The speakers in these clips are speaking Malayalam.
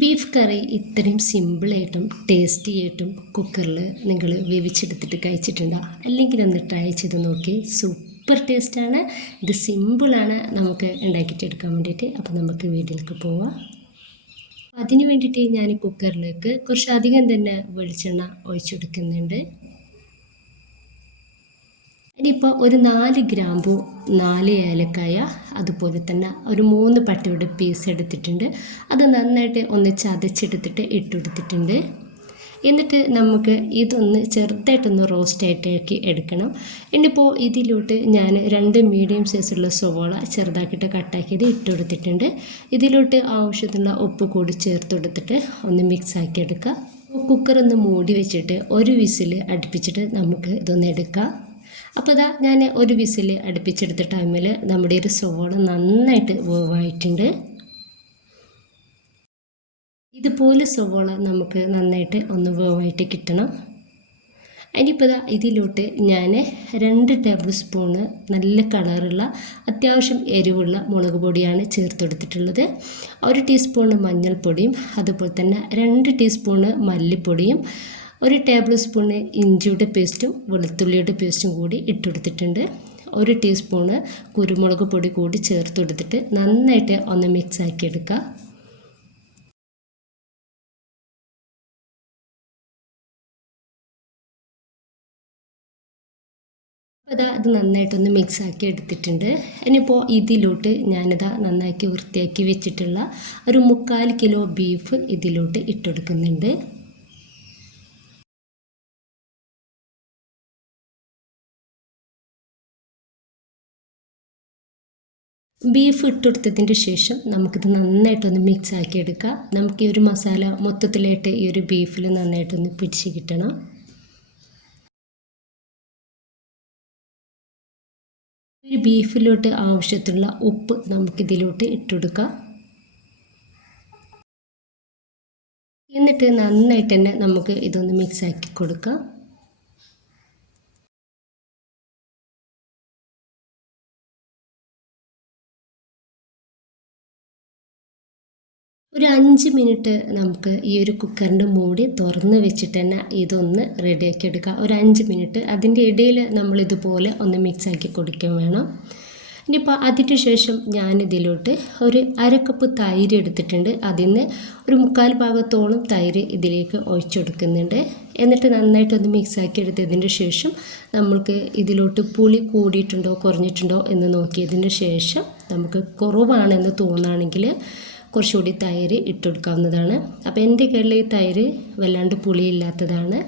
ബീഫ് കറി ഇത്രയും സിമ്പിളായിട്ടും ടേസ്റ്റി ആയിട്ടും കുക്കറിൽ നിങ്ങൾ വേവിച്ചെടുത്തിട്ട് കഴിച്ചിട്ടുണ്ടോ? അല്ലെങ്കിൽ ഒന്ന് ട്രൈ ചെയ്ത് നോക്കി. സൂപ്പർ ടേസ്റ്റാണ് ഇത് സിമ്പിളാണ് നമുക്ക് ഉണ്ടാക്കിയിട്ടെടുക്കാൻ വേണ്ടിയിട്ട് അപ്പോൾ നമുക്ക് വീട്ടിലേക്ക് പോവാം. അതിന് വേണ്ടിയിട്ട് ഞാൻ കുക്കറിലേക്ക് കുറച്ചധികം തന്നെ വെളിച്ചെണ്ണ ഒഴിച്ചെടുക്കുന്നുണ്ട്. ഇനിയിപ്പോൾ ഒരു നാല് ഗ്രാമ്പു നാല് ഏലക്കായ അതുപോലെ തന്നെ ഒരു മൂന്ന് പട്ടയുടെ പീസ് എടുത്തിട്ടുണ്ട്. അത് നന്നായിട്ട് ഒന്ന് ചതച്ചെടുത്തിട്ട് ഇട്ടെടുത്തിട്ടുണ്ട് എന്നിട്ട് നമുക്ക് ഇതൊന്ന് ചെറുതായിട്ടൊന്ന് റോസ്റ്റായിട്ടാക്കി എടുക്കണം. ഇനിയിപ്പോൾ ഇതിലോട്ട് ഞാൻ രണ്ട് മീഡിയം സൈസുള്ള സവോള ചെറുതാക്കിയിട്ട് കട്ടാക്കിയത് ഇട്ടുകൊടുത്തിട്ടുണ്ട് ഇതിലോട്ട് ആവശ്യത്തിനുള്ള ഉപ്പ് കൂടി ചേർത്ത് കൊടുത്തിട്ട് ഒന്ന് മിക്സ് ആക്കി എടുക്കുക കുക്കർ ഒന്ന് മൂടി വെച്ചിട്ട് ഒരു വിസിൽ അടുപ്പിച്ചിട്ട് നമുക്ക് ഇതൊന്ന് എടുക്കാം. അപ്പോൾ ഇതാ ഞാൻ ഒരു വിസിൽ അടുപ്പിച്ചെടുത്ത ടൈമിൽ നമ്മുടെ ഒരു സോള നന്നായിട്ട് വേവായിട്ടുണ്ട്. ഇതുപോലെ സവോള നമുക്ക് നന്നായിട്ട് ഒന്ന് വേവായിട്ട് കിട്ടണം. ഇനിയിപ്പോൾ ഇതാ ഇതിലോട്ട് ഞാൻ രണ്ട് ടേബിൾ സ്പൂണ് നല്ല കളറുള്ള അത്യാവശ്യം എരിവുള്ള മുളക് പൊടിയാണ് ചേർത്തെടുത്തിട്ടുള്ളത്. ഒരു ടീസ്പൂണ് മഞ്ഞൾപ്പൊടിയും അതുപോലെ തന്നെ രണ്ട് ടീസ്പൂണ് മല്ലിപ്പൊടിയും ഒരു ടേബിൾ സ്പൂണ് ഇഞ്ചിയുടെ പേസ്റ്റും വെളുത്തുള്ളിയുടെ പേസ്റ്റും കൂടി ഇട്ടെടുത്തിട്ടുണ്ട് ഒരു ടീസ്പൂണ് കുരുമുളക് പൊടി കൂടി ചേർത്ത് എടുത്തിട്ട് നന്നായിട്ട് ഒന്ന് മിക്സ് ആക്കി എടുക്കുക. അതാ അത് നന്നായിട്ടൊന്ന് മിക്സ് ആക്കി എടുത്തിട്ടുണ്ട്. ഇനിയിപ്പോൾ ഇതിലോട്ട് ഞാനിതാ നന്നാക്കി വൃത്തിയാക്കി വെച്ചിട്ടുള്ള ഒരു മുക്കാൽ കിലോ ബീഫ് ഇതിലോട്ട് ഇട്ടെടുക്കുന്നുണ്ട് ബീഫ് ഇട്ടെടുത്തതിന്റെ ശേഷം നമുക്കിത് നന്നായിട്ടൊന്ന് മിക്സ് ആക്കി എടുക്കാം നമുക്ക് ഈ ഒരു മസാല മൊത്തത്തിലായിട്ട് ഈ ഒരു ബീഫിൽ നന്നായിട്ടൊന്ന് പിടിച്ച് കിട്ടണം. ഒരു ബീഫിലോട്ട് ആവശ്യത്തിനുള്ള ഉപ്പ് നമുക്കിതിലോട്ട് ഇട്ടുകൊടുക്കാം എന്നിട്ട് നന്നായിട്ട് തന്നെ നമുക്ക് ഇതൊന്ന് മിക്സ് ആക്കി കൊടുക്കാം. ഒരു അഞ്ച് മിനിറ്റ് നമുക്ക് ഈ ഒരു കുക്കറിന്റെ മൂടി തുറന്ന് വെച്ചിട്ട് തന്നെ ഇതൊന്ന് റെഡിയാക്കി എടുക്കുക ഒരു അഞ്ച് മിനിറ്റ് അതിന്റെ ഇടയിൽ നമ്മൾ ഇതുപോലെ ഒന്ന് മിക്സ് ആക്കി കൊടുക്കാൻ വേണം. ഇനിയിപ്പോൾ അതിന് ശേഷം ഞാനിതിലോട്ട് ഒരു അര കപ്പ് തൈര് എടുത്തിട്ടുണ്ട്. അതിൽ നിന്ന് ഒരു മുക്കാൽ ഭാഗത്തോളം തൈര് ഇതിലേക്ക് ഒഴിച്ചെടുക്കുന്നുണ്ട് എന്നിട്ട് നന്നായിട്ടൊന്ന് മിക്സ് ആക്കി എടുത്തതിന് ശേഷം നമ്മൾക്ക് ഇതിലോട്ട് പുളി കൂടിയിട്ടുണ്ടോ കുറഞ്ഞിട്ടുണ്ടോ എന്ന് നോക്കിയതിന് ശേഷം നമുക്ക് കുറവാണെന്ന് തോന്നുകയാണെങ്കിൽ കുറച്ചുകൂടി തൈര് ഇട്ട് കൊടുക്കാവുന്നതാണ് അപ്പോൾ എന്റെ കയ്യിൽ ഈ തൈര് വല്ലാണ്ട് പുളിയില്ലാത്തതാണ്.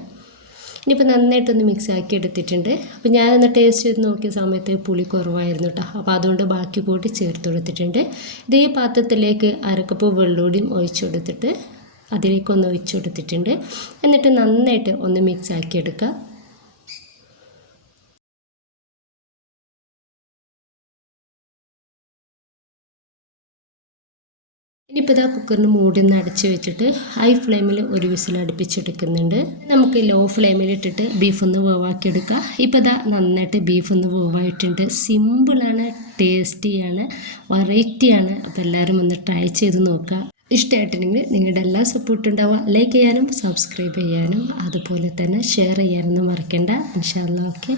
ഇനിയിപ്പോൾ നന്നായിട്ടൊന്ന് മിക്സ് ആക്കി എടുത്തിട്ടുണ്ട്. അപ്പോൾ ഞാനൊന്ന് ടേസ്റ്റ് ചെയ്ത് നോക്കിയ സമയത്ത് പുളി കുറവായിരുന്നു കേട്ടോ. അപ്പോൾ അതുകൊണ്ട് ബാക്കി കൂടി ചേർത്ത് കൊടുത്തിട്ടുണ്ട്. ഇതേ പാത്രത്തിലേക്ക് അരക്കപ്പ് വെള്ളൂടിയും ഒഴിച്ചു കൊടുത്തിട്ട് അതിലേക്കൊന്ന് ഒഴിച്ചു കൊടുത്തിട്ടുണ്ട്. എന്നിട്ട് നന്നായിട്ട് ഒന്ന് മിക്സ് ആക്കി എടുക്കുക. ഇനിയിപ്പോൾ ഇതാ കുക്കറിന് മൂടി ഒന്ന് അടച്ച് വെച്ചിട്ട് ഹൈ ഫ്ലെയിമിൽ ഒരു വിസിൽ അടുപ്പിച്ചെടുക്കുന്നുണ്ട്. നമുക്ക് ലോ ഫ്ലെയിമിൽ ഇട്ടിട്ട് ബീഫ് ഒന്ന് വേവാക്കിയെടുക്കുക ഇപ്പോൾ ഇതാ നന്നായിട്ട് ബീഫ് ഒന്ന് വേവായിട്ടുണ്ട് സിമ്പിളാണ് ടേസ്റ്റിയാണ് വെറൈറ്റിയാണ് അപ്പോൾ എല്ലാവരും ഒന്ന് ട്രൈ ചെയ്ത് നോക്കുക ഇഷ്ടമായിട്ടുണ്ടെങ്കിൽ നിങ്ങളുടെ എല്ലാ സപ്പോർട്ടും ഉണ്ടാവുക ലൈക്ക് ചെയ്യാനും സബ്സ്ക്രൈബ് ചെയ്യാനും അതുപോലെ തന്നെ ഷെയർ ചെയ്യാനൊന്നും മറക്കണ്ട. ഇൻഷാല്ല ഓക്കെ